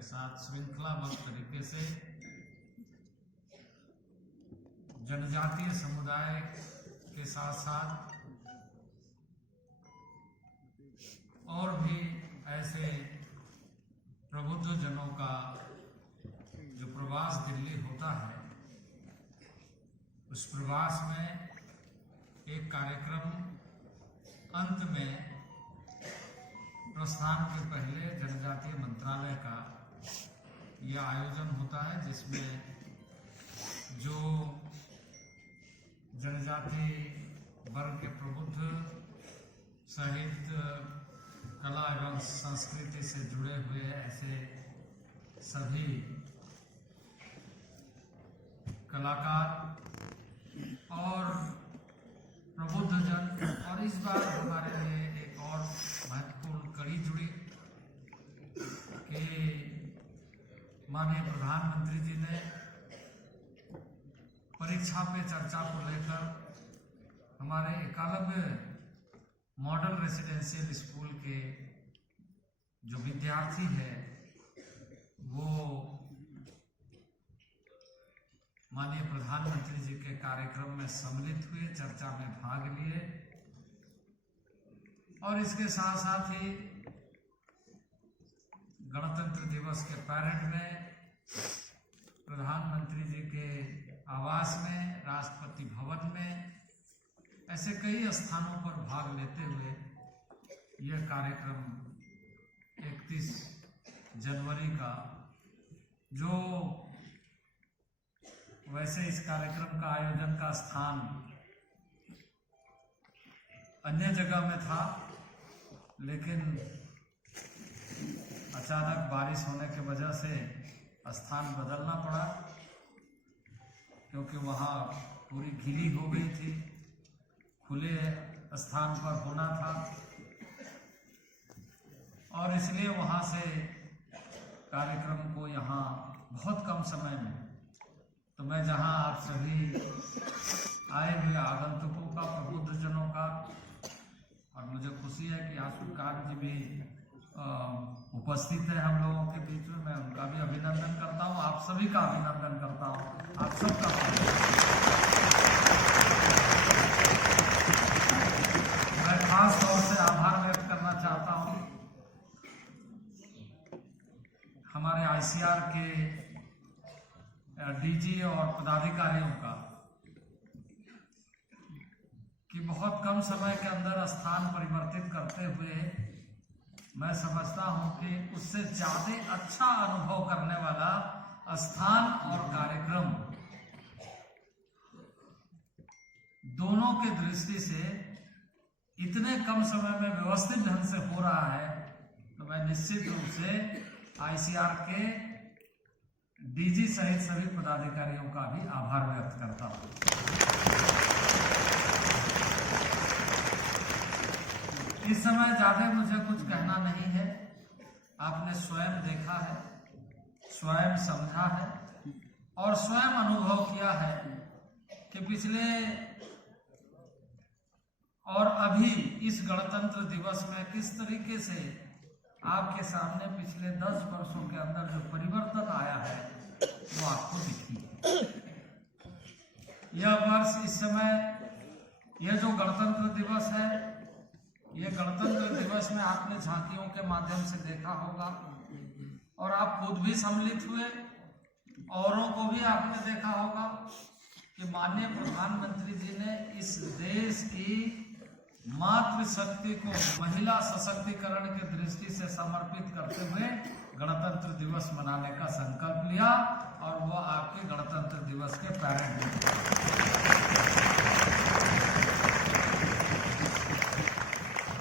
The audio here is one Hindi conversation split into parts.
के साथ श्रृंखलाबद्ध तरीके से जनजातीय समुदाय के साथ साथ और भी ऐसे प्रबुद्ध जनों का जो प्रवास दिल्ली होता है, उस प्रवास में एक कार्यक्रम अंत में प्रस्थान के पहले जनजातीय मंत्रालय का यह आयोजन होता है, जिसमें जो जनजातीय वर्ग के प्रबुद्ध साहित्य, कला एवं संस्कृति से जुड़े हुए ऐसे सभी कलाकार और प्रबुद्ध जन, और इस बार हमारे लिए एक और महत्वपूर्ण कड़ी जुड़ी कि माननीय प्रधानमंत्री जी ने परीक्षा पे चर्चा को लेकर हमारे एकलव्य मॉडल रेसिडेंशियल स्कूल के जो विद्यार्थी है वो माननीय प्रधानमंत्री जी के कार्यक्रम में सम्मिलित हुए, चर्चा में भाग लिए और इसके साथ साथ ही गणतंत्र दिवस के परेड में, प्रधानमंत्री जी के आवास में, राष्ट्रपति भवन में, ऐसे कई स्थानों पर भाग लेते हुए यह कार्यक्रम 31 जनवरी का, जो वैसे इस कार्यक्रम का आयोजन का स्थान अन्य जगह में था, लेकिन अचानक बारिश होने की वजह से स्थान बदलना पड़ा, क्योंकि वहाँ पूरी गीली हो गई थी, खुले स्थान पर होना था और इसलिए वहाँ से कार्यक्रम को यहाँ बहुत कम समय में, तो मैं जहाँ आप सभी आए हुए आगंतुकों का, प्रबुद्ध जनों का, और मुझे खुशी है कि आज सुकांत जी भी उपस्थित है हम लोगों के बीच में, मैं उनका भी अभिनंदन करता हूँ, आप सभी का अभिनंदन करता हूँ, आप सबका। मैं खास तौर से आभार व्यक्त करना चाहता हूँ हमारे आईसीआर के डीजी और पदाधिकारियों का, कि बहुत कम समय के अंदर स्थान परिवर्तित करते हुए मैं समझता हूं कि उससे ज्यादा अच्छा अनुभव करने वाला स्थान और कार्यक्रम दोनों के दृष्टि से इतने कम समय में व्यवस्थित ढंग से हो रहा है, तो मैं निश्चित रूप से आईसीआर के डीजी सहित सभी पदाधिकारियों का भी आभार व्यक्त करता हूं। इस समय ज्यादा मुझे कुछ कहना नहीं है, आपने स्वयं देखा है, स्वयं समझा है और स्वयं अनुभव किया है कि पिछले और अभी इस गणतंत्र दिवस में किस तरीके से आपके सामने पिछले 10 वर्षों के अंदर जो परिवर्तन आया है वो आपको दिखी है। यह वर्ष, इस समय यह जो गणतंत्र दिवस है, यह गणतंत्र दिवस में आपने झांकियों के माध्यम से देखा होगा और आप खुद भी सम्मिलित हुए, औरों को भी आपने देखा होगा कि माननीय प्रधानमंत्री जी ने इस देश की मातृशक्ति को महिला सशक्तिकरण की दृष्टि से समर्पित करते हुए गणतंत्र दिवस मनाने का संकल्प लिया और वो आपके गणतंत्र दिवस के परेड में।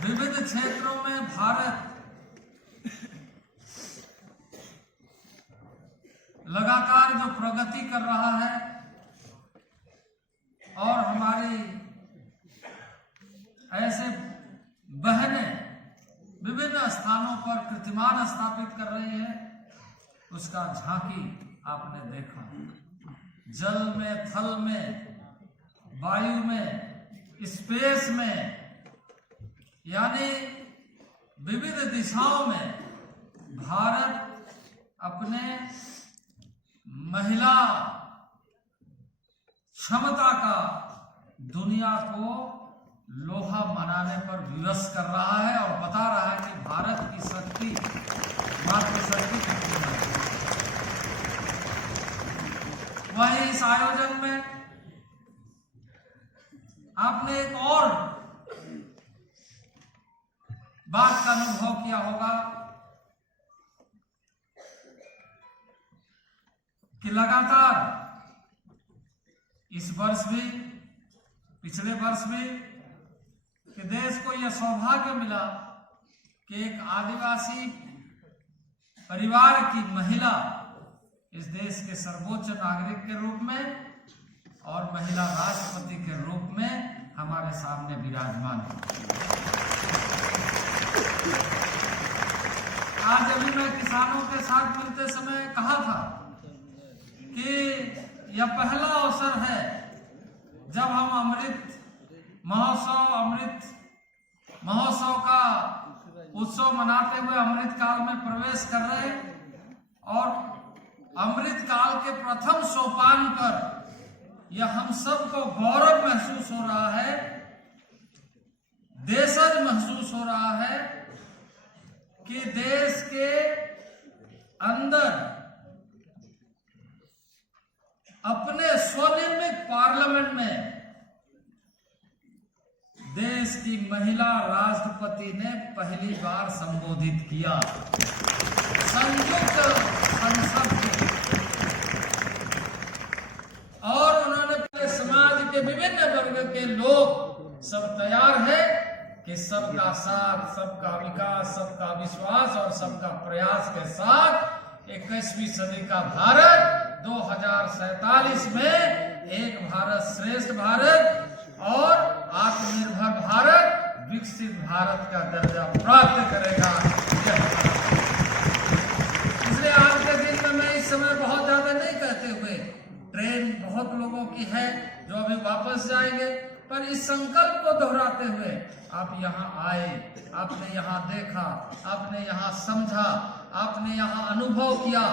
विविध क्षेत्रों में भारत लगातार जो प्रगति कर रहा है और हमारी ऐसे बहनें विभिन्न स्थानों पर कीर्तिमान स्थापित कर रही है, उसका झांकी आपने देखा। जल में, थल में, वायु में, स्पेस में, यानी विविध दिशाओं में भारत अपने महिला क्षमता का दुनिया को लोहा मनाने पर विवश कर रहा है और बता रहा है कि भारत की शक्ति, मातृशक्ति कितनी है। वहीं इस आयोजन में आपने एक और बात का अनुभव किया होगा कि लगातार इस वर्ष भी, पिछले वर्ष भी, कि देश को यह सौभाग्य मिला कि एक आदिवासी परिवार की महिला इस देश के सर्वोच्च नागरिक के रूप में और महिला राष्ट्रपति के रूप में हमारे सामने विराजमान है। आज अभी मैं किसानों के साथ मिलते समय कहा था कि यह पहला अवसर है जब हम अमृत महोत्सव का उत्सव मनाते हुए अमृत काल में प्रवेश कर रहे हैं और अमृत काल के प्रथम सोपान पर यह हम सबको गौरव महसूस हो रहा है, देशज महसूस हो रहा है कि देश के अंदर अपने स्वनिर्मित पार्लियामेंट में देश की महिला राष्ट्रपति ने पहली बार संबोधित किया। संयुक्त संसद और उन्होंने अपने समाज के विभिन्न वर्ग के लोग सब तैयार है कि सबका साथ, सबका विकास, सबका विश्वास और सबका प्रयास के साथ 21वीं सदी का भारत 2047 में एक भारत श्रेष्ठ भारत और आत्मनिर्भर भारत, विकसित भारत का दर्जा प्राप्त करेगा। इसलिए आज के दिन में मैं इस समय बहुत ज्यादा नहीं कहते हुए, ट्रेन बहुत लोगों की है जो अभी वापस जाएंगे, पर इस संकल्प को दोहराते हुए आप यहाँ आए, आपने यहाँ देखा, आपने यहाँ समझा, आपने यहाँ अनुभव किया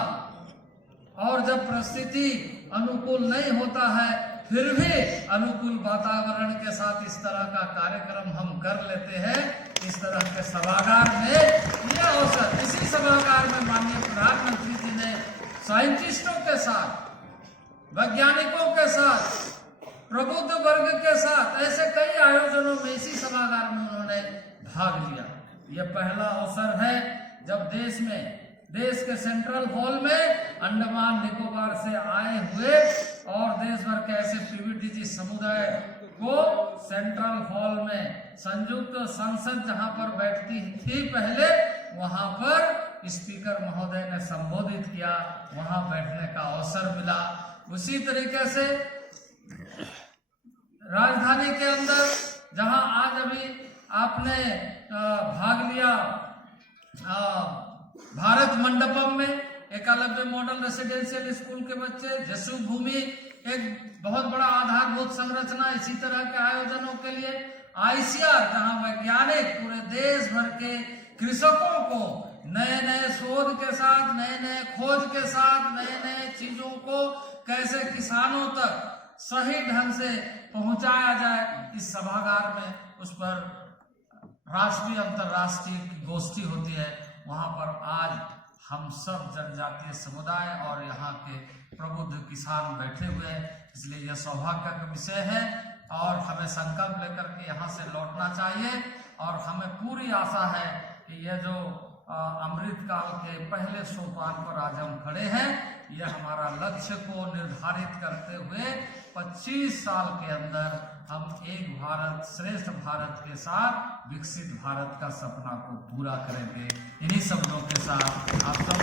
और जब परिस्थिति अनुकूल नहीं होता है फिर भी अनुकूल वातावरण के साथ इस तरह का कार्यक्रम हम कर लेते हैं। इस तरह के सभागार में यह अवसर, इसी सभागार में माननीय प्रधानमंत्री जी ने साइंटिस्टों के साथ, वैज्ञानिकों के साथ, प्रबुद्ध वर्ग के साथ ऐसे कई आयोजनों में इसी सभागार में उन्होंने भाग लिया। यह पहला अवसर है जब देश के सेंट्रल हॉल में अंडमान निकोबार से आए हुए और देश भर के ऐसे पीवीटीजी समुदाय को सेंट्रल हॉल में संयुक्त संसद जहां पर बैठती थी पहले, वहां पर स्पीकर महोदय ने संबोधित किया, वहां बैठने का अवसर मिला। उसी तरीके से राजधानी के अंदर जहां आज अभी आपने भाग लिया भारत मंडपम में, एकलव्य मॉडल रेसिडेंशियल स्कूल के बच्चे, जसु भूमि एक बहुत बड़ा आधारभूत संरचना इसी तरह के आयोजनों के लिए, आईसीआर जहां वैज्ञानिक पूरे देश भर के कृषकों को नए नए शोध के साथ, नए नए खोज के साथ, नए नए चीजों को कैसे किसानों तक सही ढंग से पहुंचाया जाए, इस सभागार में उस पर राष्ट्रीय अंतर्राष्ट्रीय गोष्ठी होती है। वहां पर आज हम सब जनजातीय समुदाय और यहाँ के प्रबुद्ध किसान बैठे हुए हैं, इसलिए यह सौभाग्य का विषय है और हमें संकल्प लेकर के यहाँ से लौटना चाहिए। और हमें पूरी आशा है कि यह जो अमृत काल के पहले सोपान पर आज हम खड़े हैं, यह हमारा लक्ष्य को निर्धारित करते हुए 25 साल के अंदर हम एक भारत श्रेष्ठ भारत के साथ विकसित भारत का सपना को पूरा करेंगे। इन्हीं शब्दों के साथ आप सब